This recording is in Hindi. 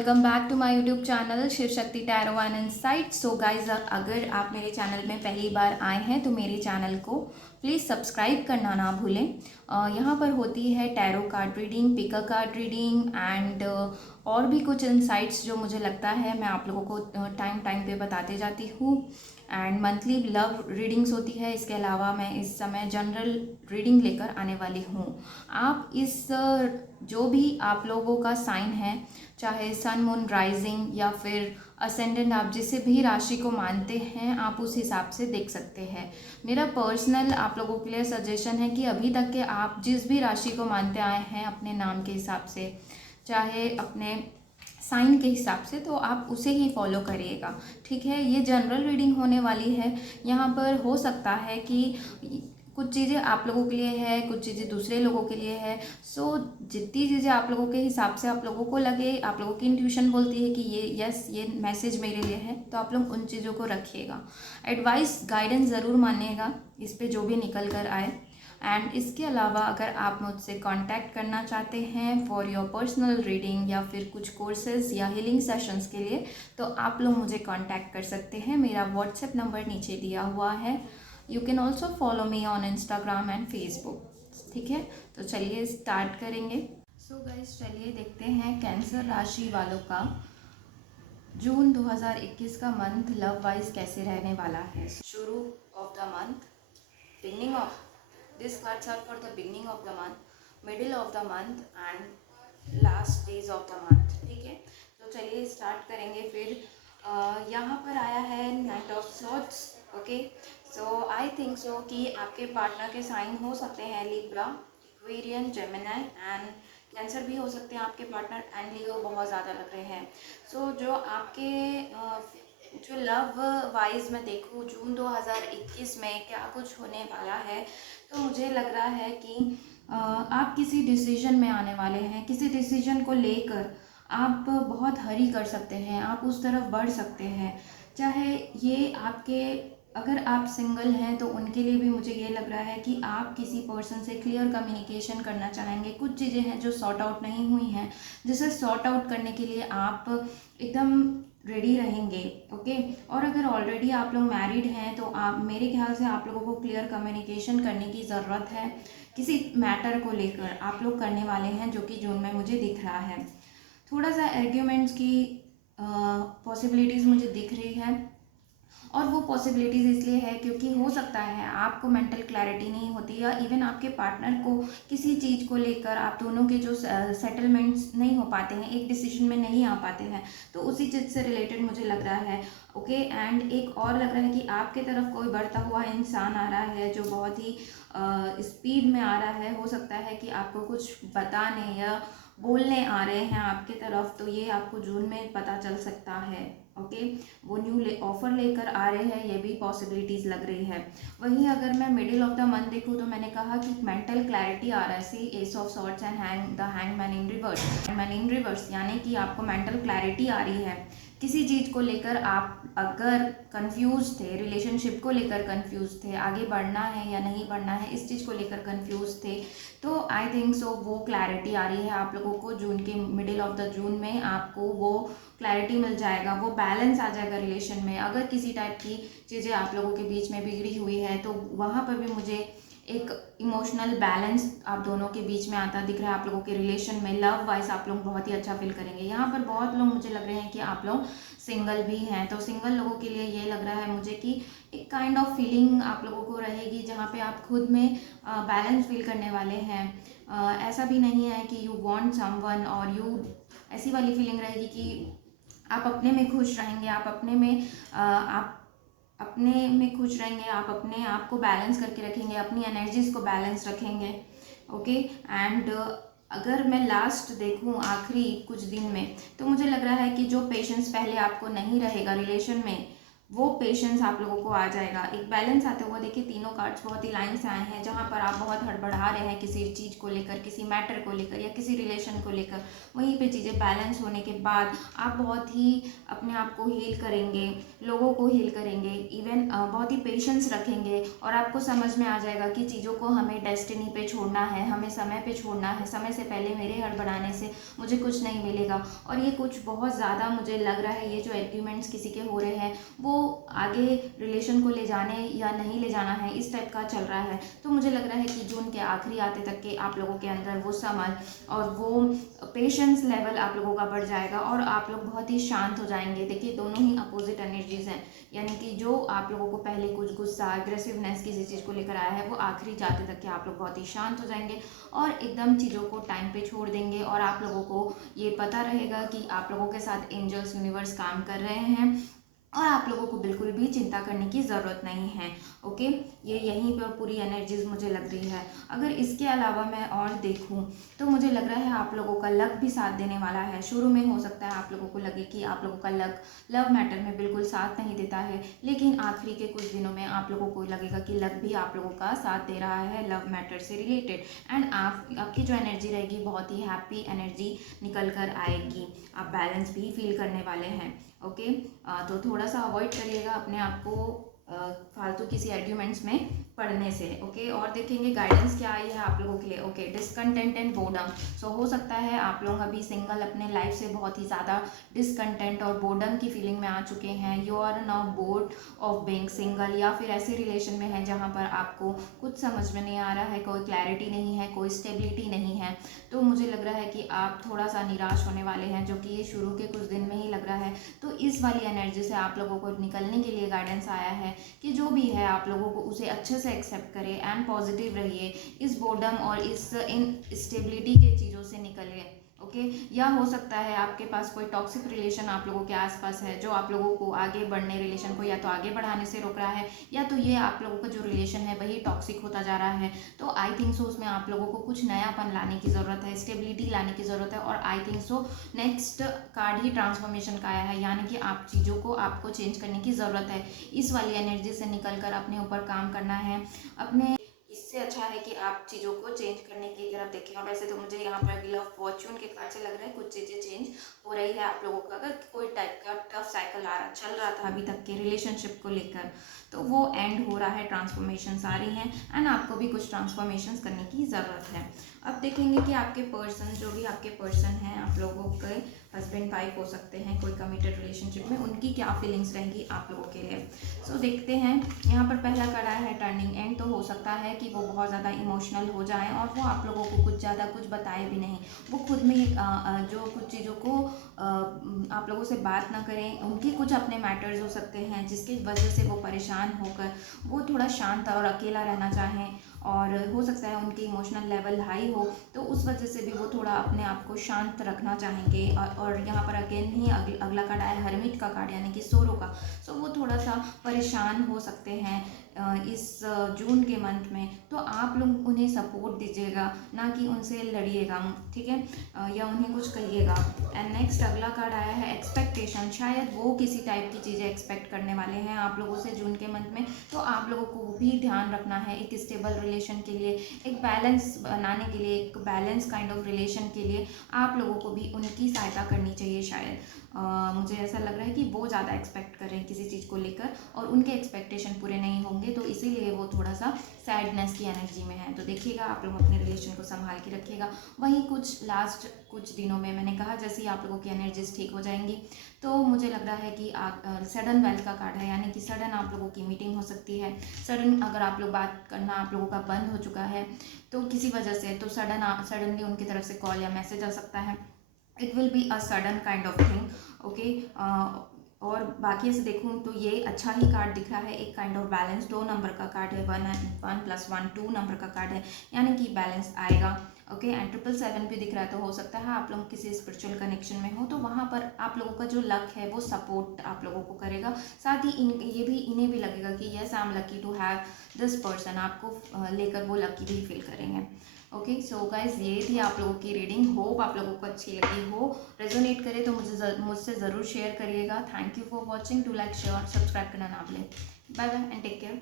Welcome back to my YouTube channel Shiv Shakti tarot and insight. So guys, अगर आप मेरे चैनल में पहली बार आए हैं तो मेरे चैनल को प्लीज़ सब्सक्राइब करना ना भूलें। यहाँ पर होती है tarot card reading, Pika card reading and और भी कुछ इनसाइट्स जो मुझे लगता है मैं आप लोगों को टाइम टाइम पे बताते जाती हूँ। एंड मंथली लव रीडिंग्स होती है। इसके अलावा मैं इस समय जनरल रीडिंग लेकर आने वाली हूँ। आप इस जो भी आप लोगों का साइन है, चाहे सन मून राइजिंग या फिर असेंडेंट, आप जिसे भी राशि को मानते हैं आप उस हिसाब से देख सकते हैं। मेरा पर्सनल आप लोगों के लिए सजेशन है कि अभी तक के आप जिस भी राशि को मानते आए हैं अपने नाम के हिसाब से, चाहे अपने साइन के हिसाब से, तो आप उसे ही फॉलो करिएगा। ठीक है, ये जनरल रीडिंग होने वाली है। यहाँ पर हो सकता है कि कुछ चीज़ें आप लोगों के लिए है, कुछ चीज़ें दूसरे लोगों के लिए है। सो जितनी चीज़ें आप लोगों के हिसाब से आप लोगों को लगे, आप लोगों की इंट्यूशन बोलती है कि ये यस ये मैसेज मेरे लिए है, तो आप लोग उन चीज़ों को रखिएगा। एडवाइस गाइडेंस ज़रूर मानिएगा इस पे जो भी निकल कर आए। एंड इसके अलावा अगर आप मुझसे कांटेक्ट करना चाहते हैं फॉर योर पर्सनल रीडिंग या फिर कुछ कोर्सेज या हीलिंग सेशंस के लिए, तो आप लोग मुझे कांटेक्ट कर सकते हैं। मेरा व्हाट्सएप नंबर नीचे दिया हुआ है। You can also follow me on Instagram and Facebook. ठीक है, तो चलिए स्टार्ट करेंगे। सो गाइस, चलिए देखते हैं कैंसर राशि वालों का जून 2021 का मंथ लव वाइज कैसे रहने वाला है। शुरू of the month, beginning of this cards are for the beginning of the month, middle of the month and last days of the month. ठीक है, तो चलिए स्टार्ट करेंगे। फिर यहाँ पर आया है night of swords. Okay, so I think so कि आपके पार्टनर के साइन हो सकते हैं Libra, Aquarian, Gemini and cancer भी हो सकते हैं आपके पार्टनर, एंड लियो बहुत ज़्यादा लग रहे हैं। सो जो आपके जो लव वाइज मैं देखूँ जून 2021 में क्या कुछ होने वाला है, तो मुझे लग रहा है कि आप किसी डिसीजन में आने वाले हैं। किसी डिसीजन को लेकर आप बहुत हरी कर सकते हैं, आप उस तरफ बढ़ सकते हैं। चाहे ये आपके, अगर आप सिंगल हैं तो उनके लिए भी मुझे ये लग रहा है कि आप किसी पर्सन से क्लियर कम्युनिकेशन करना चाहेंगे। कुछ चीज़ें हैं जो सॉर्ट आउट नहीं हुई हैं, जिसे सॉर्ट आउट करने के लिए आप एकदम रेडी रहेंगे। ओके, और अगर ऑलरेडी आप लोग मैरिड हैं तो आप, मेरे ख्याल से आप लोगों को क्लियर कम्युनिकेशन करने की ज़रूरत है। किसी मैटर को लेकर आप लोग करने वाले हैं, जो कि जून में मुझे दिख रहा है। थोड़ा सा आर्ग्यूमेंट्स की पॉसिबिलिटीज़ मुझे दिख रही है, और वो पॉसिबिलिटीज़ इसलिए है क्योंकि हो सकता है आपको मेंटल क्लैरिटी नहीं होती, या इवन आपके पार्टनर को किसी चीज़ को लेकर आप दोनों के जो सेटलमेंट्स नहीं हो पाते हैं, एक डिसीजन में नहीं आ पाते हैं, तो उसी चीज़ से रिलेटेड मुझे लग रहा है। ओके, एंड एक और लग रहा है कि आपके तरफ कोई बढ़ता हुआ इंसान आ रहा है जो बहुत ही स्पीड में आ रहा है। हो सकता है कि आपको कुछ बताने या बोलने आ रहे हैं आपके तरफ, तो ये आपको जून में पता चल सकता है। ओके, वो न्यू ऑफर लेकर आ रहे हैं, ये भी पॉसिबिलिटीज़ लग रही है। वहीं अगर मैं मिडिल ऑफ द मंथ देखूँ तो मैंने कहा कि मेंटल क्लैरिटी आ रहा है। C S of swords and hangman in reverse, hangman in reverse, यानी कि आपको मेंटल क्लैरिटी आ रही है। किसी चीज़ को लेकर आप अगर कंफ्यूज थे, रिलेशनशिप को लेकर कंफ्यूज थे, आगे बढ़ना है या नहीं बढ़ना है इस चीज़ को लेकर कंफ्यूज थे, तो आई थिंक सो वो क्लैरिटी आ रही है आप लोगों को। जून के मिडिल ऑफ द जून में आपको वो क्लैरिटी मिल जाएगा, वो बैलेंस आ जाएगा रिलेशन में। अगर किसी टाइप की चीज़ें आप लोगों के बीच में बिगड़ी हुई है तो वहाँ पर भी मुझे एक इमोशनल बैलेंस आप दोनों के बीच में आता दिख रहा है। आप लोगों के रिलेशन में लव वाइज आप लोग बहुत ही अच्छा फील करेंगे। यहाँ पर बहुत लोग मुझे लग रहे हैं कि आप लोग सिंगल भी हैं, तो सिंगल लोगों के लिए ये लग रहा है मुझे कि एक काइंड ऑफ फीलिंग आप लोगों को रहेगी जहाँ पे आप खुद में बैलेंस फील करने वाले हैं। ऐसा भी नहीं है कि यू वांट समवन और यू, ऐसी वाली फीलिंग रहेगी कि आप अपने में खुश रहेंगे, आप अपने में आप अपने में खुश रहेंगे, आप अपने आप को बैलेंस करके रखेंगे, अपनी एनर्जीज को बैलेंस रखेंगे। ओके, एंड अगर मैं लास्ट देखूं आखिरी कुछ दिन में, तो मुझे लग रहा है कि जो पेशेंस पहले आपको नहीं रहेगा रिलेशन में, वो पेशेंस आप लोगों को आ जाएगा। एक बैलेंस आते हुआ देखिए तीनों कार्ड्स बहुत ही लाइन से आए हैं, जहाँ पर आप बहुत हड़बड़ा रहे हैं किसी चीज़ को लेकर, किसी मैटर को लेकर या किसी रिलेशन को लेकर, वहीं पे चीज़ें बैलेंस होने के बाद आप बहुत ही अपने आप को हील करेंगे, लोगों को हील करेंगे, इवन बहुत ही पेशेंस रखेंगे और आपको समझ में आ जाएगा कि चीज़ों को हमें डेस्टिनी पे छोड़ना है, हमें समय पे छोड़ना है, समय से पहले मेरे हड़बड़ाने से मुझे कुछ नहीं मिलेगा। और ये कुछ बहुत ज़्यादा मुझे लग रहा है, ये जो एग्रीमेंट्स किसी के हो रहे हैं वो आगे रिलेशन को ले जाने या नहीं ले जाना है, इस टाइप का चल रहा है। तो मुझे लग रहा है कि जून के आखिरी आते तक के आप लोगों के अंदर वो समझ और वो पेशेंस लेवल आप लोगों का बढ़ जाएगा और आप लोग बहुत ही शांत हो जाएंगे। देखिए दोनों ही अपोजिट एनर्जीज हैं, यानी कि जो आप लोगों को पहले कुछ गुस्सा एग्रेसिवनेस किसी चीज़ को लेकर आया है, वो आखिरी जाते तक के आप लोग बहुत ही शांत हो जाएंगे और एकदम चीज़ों को टाइम पे छोड़ देंगे। और आप लोगों को ये पता रहेगा कि आप लोगों के साथ एंजल्स यूनिवर्स काम कर रहे हैं और आप लोगों को बिल्कुल भी चिंता करने की ज़रूरत नहीं है। ओके, ये यहीं पर पूरी एनर्जीज मुझे लग रही है। अगर इसके अलावा मैं और देखूं तो मुझे लग रहा है आप लोगों का लक भी साथ देने वाला है। शुरू में हो सकता है आप लोगों को लगे कि आप लोगों का लक लव मैटर में बिल्कुल साथ नहीं देता है, लेकिन आखिरी के कुछ दिनों में आप लोगों को लगेगा कि लक भी आप लोगों का साथ दे रहा है लव मैटर से रिलेटेड। एंड आपकी जो एनर्जी रहेगी बहुत ही हैप्पी एनर्जी निकल कर आएगी, आप बैलेंस भी फील करने वाले हैं। ओके, तो थोड़ा सा अवॉइड करिएगा अपने आप को फालतू किसी आर्ग्यूमेंट्स में पढ़ने से। ओके, और देखेंगे गाइडेंस क्या आई है आप लोगों के लिए। Okay, discontent and boredom. So हो सकता है आप लोग अभी सिंगल अपने लाइफ से बहुत ही ज़्यादा डिसकंटेंट और बोर्डम की फीलिंग में आ चुके हैं। You are now bored of being single, या फिर ऐसे रिलेशन में है जहाँ पर आपको कुछ समझ में नहीं आ रहा है, कोई क्लैरिटी नहीं है, कोई स्टेबिलिटी नहीं है। तो मुझे लग रहा है कि आप थोड़ा सा निराश होने वाले हैं, जो कि ये शुरू के कुछ दिन में ही लग रहा है। तो इस वाली एनर्जी से आप लोगों को निकलने के लिए गाइडेंस आया है कि जो भी है आप लोगों को उसे अच्छे से एक्सेप्ट करें एंड पॉजिटिव रहिए, इस बोर्डम और इस इनस्टेबिलिटी के चीज़ों से निकलिए। ओके, या हो सकता है आपके पास कोई टॉक्सिक रिलेशन आप लोगों के आसपास है जो आप लोगों को आगे बढ़ने, रिलेशन को या तो आगे बढ़ाने से रोक रहा है, या तो ये आप लोगों का जो रिलेशन है वही टॉक्सिक होता जा रहा है। तो आई थिंक सो उसमें आप लोगों को कुछ नयापन लाने की ज़रूरत है, स्टेबिलिटी लाने की ज़रूरत है। और I think so next card he transformation का आया है, यानी कि आप चीज़ों को आपको चेंज करने की ज़रूरत है। इस वाली एनर्जी से निकल कर अपने ऊपर काम करना है। अपने इससे अच्छा है कि आप चीज़ों को चेंज करने की तरफ देखें। और वैसे तो मुझे यहाँ पर व्हील ऑफ फॉर्च्यून के कार्ड से लग रहा है कुछ चीज़ें चेंज हो रही है आप लोगों का। अगर कोई टाइप का टफ साइकिल चल रहा था अभी तक के रिलेशनशिप को लेकर, तो वो एंड हो रहा है, ट्रांसफॉर्मेशन आ रही हैं एंड आपको भी कुछ ट्रांसफॉर्मेशन करने की ज़रूरत है। अब देखेंगे कि आपके पर्सन, जो भी आपके पर्सन हैं, आप लोगों के हस्बैंड वाइफ हो सकते हैं कोई कमिटेड रिलेशनशिप में, उनकी क्या फीलिंग्स रहेंगी आप लोगों के लिए। सो देखते हैं। यहाँ पर पहला कार्ड आया है टर्निंग एंड। तो हो सकता है कि वो बहुत ज़्यादा इमोशनल हो जाएं और वो आप लोगों को कुछ ज़्यादा कुछ बताए भी नहीं, वो खुद में जो कुछ चीज़ों को आप लोगों से बात ना करें। उनके कुछ अपने मैटर्स हो सकते हैं जिसकी वजह से वो परेशान होकर वो थोड़ा शांत और अकेला रहना चाहें, और हो सकता है उनकी इमोशनल लेवल हाई हो, तो उस वजह से भी वो थोड़ा अपने आप को शांत रखना चाहेंगे। और यहाँ पर अगेन ही अगला कार्ड आया हरमिट का कार्ड, यानी कि सोरो का। सो वो थोड़ा सा परेशान हो सकते हैं इस जून के मंथ में। तो आप लोग उन्हें सपोर्ट दीजिएगा, ना कि उनसे लड़िएगा, ठीक है, या उन्हें कुछ कहिएगा। एंड नेक्स्ट अगला कार्ड आया है एक्सपेक्टेशन। शायद वो किसी टाइप की चीज़ें एक्सपेक्ट करने वाले हैं आप लोगों से जून के मंथ में, तो आप लोगों को भी ध्यान रखना है एक स्टेबल रिलेशन के लिए, एक बैलेंस बनाने के लिए, एक बैलेंस काइंड ऑफ रिलेशन के लिए आप लोगों को भी उनकी सहायता करनी चाहिए। शायद मुझे ऐसा लग रहा है कि वो ज़्यादा एक्सपेक्ट कर रहे हैं किसी चीज़ को लेकर और उनके एक्सपेक्टेशन पूरे नहीं होंगे, तो इसीलिए वो थोड़ा सा सैडनेस की एनर्जी में है। तो देखिएगा आप लोग अपने रिलेशन को संभाल के रखिएगा। वहीं कुछ दिनों में मैंने कहा जैसे ही आप लोगों की एनर्जीज ठीक हो जाएंगी, तो मुझे लग रहा है कि सडन वेल्थ का कार्ड है, यानी कि सडन आप लोगों की मीटिंग हो सकती है। सडन अगर आप लोग बात करना आप लोगों का बंद हो चुका है तो किसी वजह से, तो सडनली उनकी तरफ से कॉल या मैसेज आ सकता है। It will be a sudden kind of thing. Okay, और बाकी ऐसे देखूँ तो ये अच्छा ही कार्ड दिख रहा है, एक काइंड ऑफ बैलेंस। 2 नंबर का कार्ड है, 1+1 2 नंबर का कार्ड है, यानी कि बैलेंस आएगा। ओके, एंड 777 भी दिख रहा है। तो हो सकता है आप लोग किसी स्पिरिचुअल कनेक्शन में हो, तो वहाँ पर आप लोगों का जो लक है वो सपोर्ट आप लोगों को करेगा। साथ ही इन्हें भी लगेगा कि yes I am lucky to have this person, आपको लेकर वो लकी भी फील करेंगे। ओके सो गाइज ये थी आप लोगों की रीडिंग। होप आप लोगों को अच्छी लगी हो, रेजोनेट करे तो मुझसे ज़रूर शेयर करिएगा। Thank you for watching. To like share subscribe करना ना भूलें। Bye bye and take care.